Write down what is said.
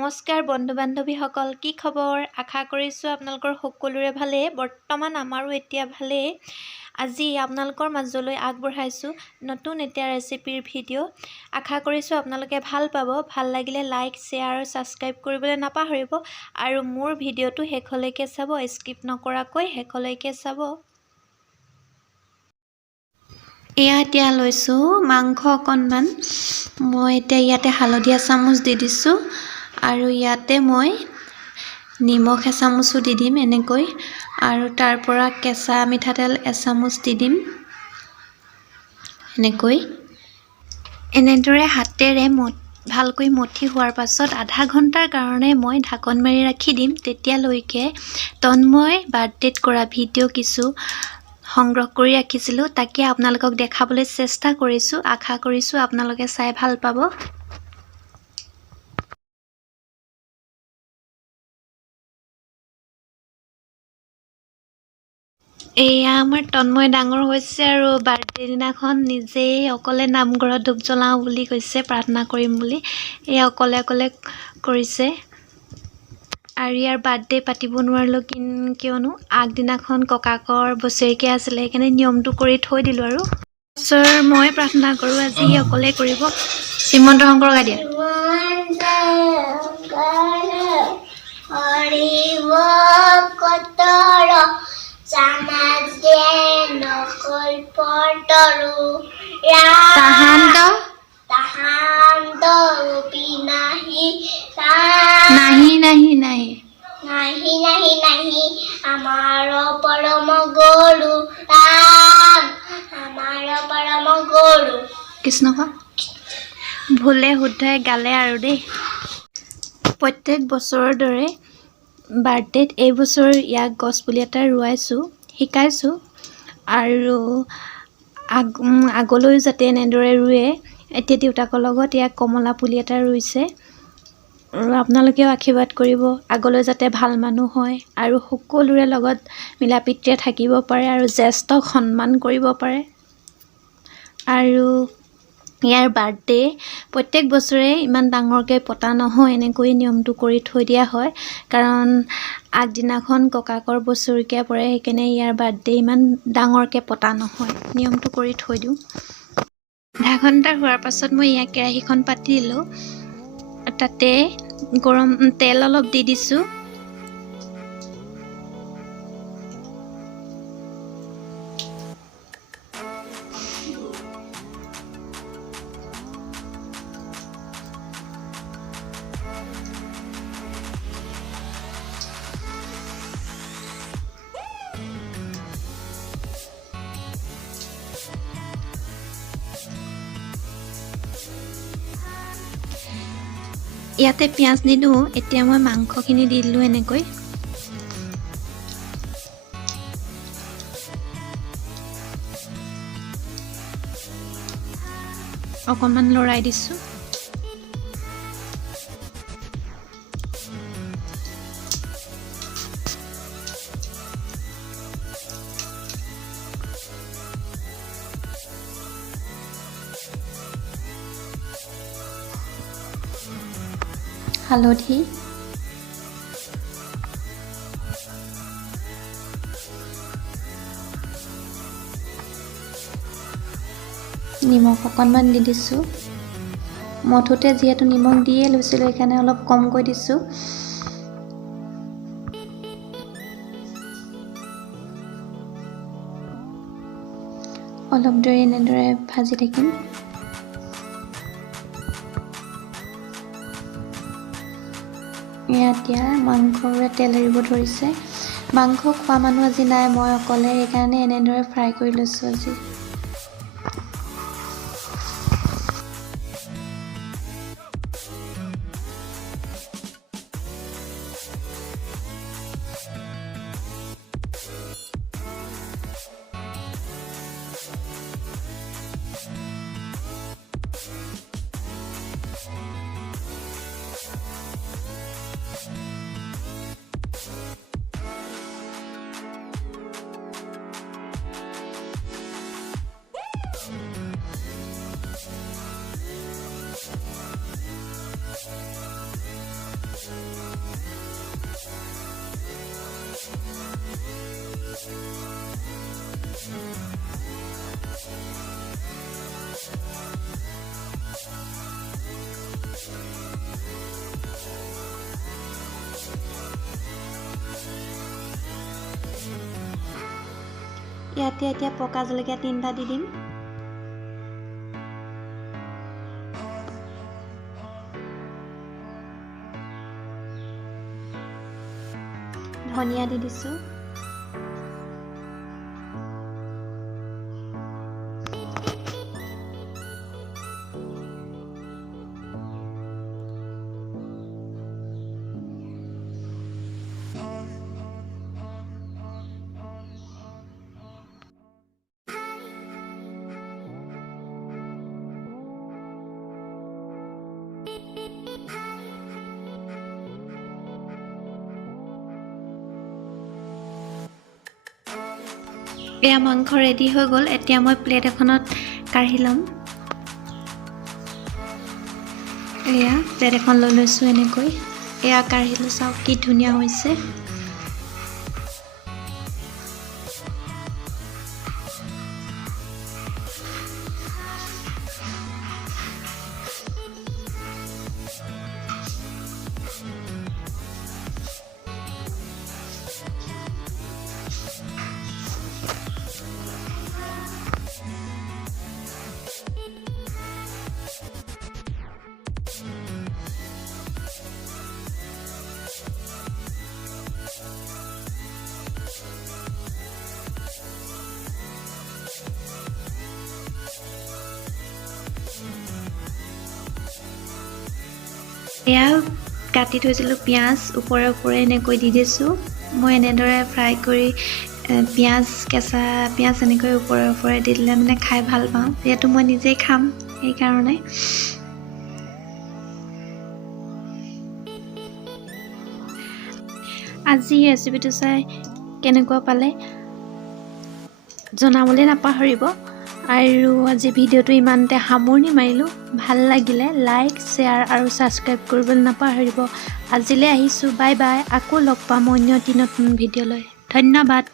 নমস্কাৰ বন্ধু বান্ধৱীসকল, কি খবৰ? আশা কৰিছোঁ আপোনালোকৰ সকলোৰে ভালেই। বৰ্তমান আমাৰো এতিয়া ভালেই। আজি আপোনালোকৰ মাজলৈ আগবঢ়াইছোঁ নতুন এটা ৰেচিপিৰ ভিডিঅ'। আশা কৰিছোঁ আপোনালোকে ভাল পাব। ভাল লাগিলে লাইক, শ্বেয়াৰ আৰু ছাবস্ক্ৰাইব কৰিবলৈ নাপাহৰিব। আৰু মোৰ ভিডিঅ'টো শেষলৈকে চাব, স্কিপ নকৰাকৈ শেষলৈকে চাব। এয়া এতিয়া লৈছোঁ মাংস অকণমান। মই এতিয়া ইয়াতে হালধীয়া চামুচ দি দিছোঁ আৰু ইয়াতে মই নিমখ এচামুচো দি দিম এনেকৈ, আৰু তাৰ পৰা কেঁচা মিঠাতেল এচামুচ দি দিম এনেকৈ। এনেদৰে হাতেৰে ভালকৈ মঠি হোৱাৰ পাছত আধা ঘণ্টাৰ কাৰণে মই ঢাকন মাৰি ৰাখি দিম। তেতিয়ালৈকে তন্ময় বাৰ্থডেত কৰা ভিডিঅ' কিছু সংগ্ৰহ কৰি ৰাখিছিলোঁ, তাকে আপোনালোকক দেখাবলৈ চেষ্টা কৰিছোঁ। আশা কৰিছোঁ আপোনালোকে চাই ভাল পাব। এয়া আমাৰ তন্ময় ডাঙৰ হৈছে আৰু বাৰ্থডে দিনাখন নিজেই অকলে নামঘৰত ধূপ জ্বলাওঁ বুলি কৈছে, প্ৰাৰ্থনা কৰিম বুলি। এয়া অকলে অকলে কৰিছে। আৰু ইয়াৰ বাৰ্থডে পাতিব নোৱাৰিলোঁ কিয়নো আগদিনাখন ককাকৰ বছৰেকীয়া আছিলে, সেইকাৰণে নিয়মটো কৰি থৈ দিলোঁ। আৰু বছৰ মই প্ৰাৰ্থনা কৰোঁ, আজি অকলে কৰিব। শ্ৰীমন্ত শংকৰ লগাই দিয়া। নাহি আমাৰ পৰম গুৰু ৰাম, আমাৰ পৰম গুৰু কৃষ্ণ ভুলে শুদ্ধই গালে আৰু দেই। প্ৰত্যেক বছৰৰ দৰে বাৰ্থডেত এইবছৰ ইয়াক গছপুলি এটা ৰুৱাইছোঁ, শিকাইছোঁ। আৰু আগলৈও যাতে এনেদৰে ৰুৱে। এতিয়া দেউতাকৰ লগত ইয়াক কমলা পুলি এটা ৰুইছে। আৰু আপোনালোকেও আশীৰ্বাদ কৰিব, আগলৈ যাতে ভাল মানুহ হয় আৰু সকলোৰে লগত মিলা প্ৰীতিৰে থাকিব পাৰে আৰু জ্যেষ্ঠক সন্মান কৰিব পাৰে। আৰু ইয়াৰ বাৰ্থডে প্ৰত্যেক বছৰে ইমান ডাঙৰকৈ পতা নহয়, এনেকৈ নিয়মটো কৰি থৈ দিয়া হয়। কাৰণ আগদিনাখন ককাকৰ বছৰেকীয়া পৰে, সেইকাৰণে ইয়াৰ বাৰ্থডে ইমান ডাঙৰকৈ পতা নহয়, নিয়মটো কৰি থৈ দিওঁ। আধা ঘণ্টা হোৱাৰ পাছত মই ইয়াক কেৰাহীখন পাতি দিলোঁ। তাতে গৰম তেল অলপ দি দিছোঁ। ইয়াতে পিঁয়াজ নিদিওঁ। এতিয়া মই মাংসখিনি দি দিলোঁ এনেকৈ। অকণমান লৰাই দিছোঁ। হালধি, নিমখ অকণমান দি দিছোঁ। মঠোতে যিহেতু নিমখ দিয়ে লৈছিলোঁ, সেইকাৰণে অলপ কমকৈ দিছোঁ। অলপ দেৰি এনেদৰে ভাজি থাকিম। এতিয়া মাংসৰে তেল এৰিব ধৰিছে। মাংস খোৱা মানুহ আজি নাই, মই অকলে, সেইকাৰণে এনেদৰে ফ্ৰাই কৰি লৈছোঁ আজি। ইয়াতে এতিয়া পকা জলকীয়া 3টা দি দিম। ধনিয়া দি দিছোঁ। এয়া মাংস ৰেডি হৈ গ'ল। এতিয়া মই প্লেট এখনত কাঢ়ি ল'ম। এয়া প্লেট এখন লৈ লৈছোঁ এনেকৈ। এয়া কাঢ়িলোঁ, চাওক কি ধুনীয়া হৈছে। এয়া কাটি থৈছিলোঁ পিঁয়াজ, ওপৰে ওপৰে এনেকৈ দি দিছোঁ। মই এনেদৰে ফ্ৰাই কৰি কেঁচা পিঁয়াজ এনেকৈ ওপৰে ওপৰে দি দিলে মানে খাই ভাল পাওঁ। যিহেতু মই নিজেই খাম, সেইকাৰণে। আজি ৰেচিপিটো চাই কেনেকুৱা পালে জনাবলৈ নাপাহৰিব। আৰু আজি ভিডিঅ'টো ইমানতে সামৰণি মাৰিলোঁ। ভাল লাগিলে লাইক, শ্বেয়াৰ আৰু ছাবস্ক্ৰাইব কৰিবলৈ নাপাহৰিব। আজিলৈ আহিছোঁ, বাই বাই। আকৌ লগ পাম অন্য এটি নতুন ভিডিঅ'লৈ। ধন্যবাদ।